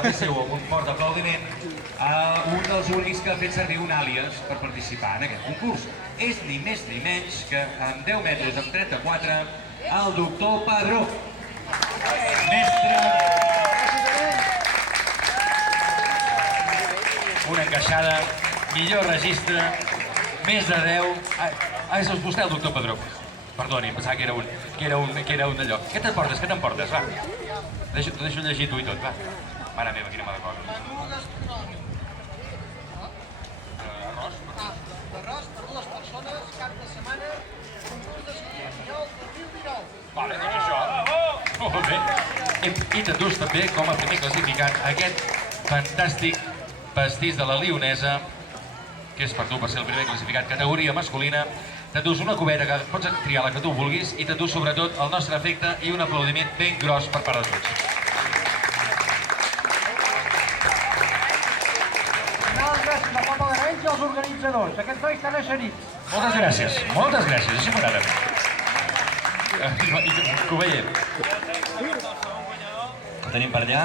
també seu un fort aplaudiment a un dels únics que ha fet servir un àlies per participar en aquest concurs. És ni més ni menys que amb 10 metres amb 34, el doctor Padró. Mestre... Una encaixada, millor registre, més de 10... Ah, és vostè el doctor Padró. Perdoni, em pensava que era un d'allò. Què t'emportes? Què t'emportes? Va. T'ho deixo llegir tu i tot, va. Mare meva, quina mala cosa. Arròs per 2 persones, cap de setmana, concurs de Espanyol 2019. Vale, doncs això. Molt bé. I t'endús també, com a primer classificat, aquest fantàstic pastís de la Lionesa, que és per tu, per ser el primer classificat, categoria masculina. T'endús una cubeta, que pots triar la que tu vulguis, i t'endús sobretot el nostre afecte i un aplaudiment ben gros per part de tots. Gràcies al poble d'Arenys i als organitzadors. Aquests nois estan eixerits. Moltes gràcies, així m'agrada. Que ho veiem. El tenim per allà.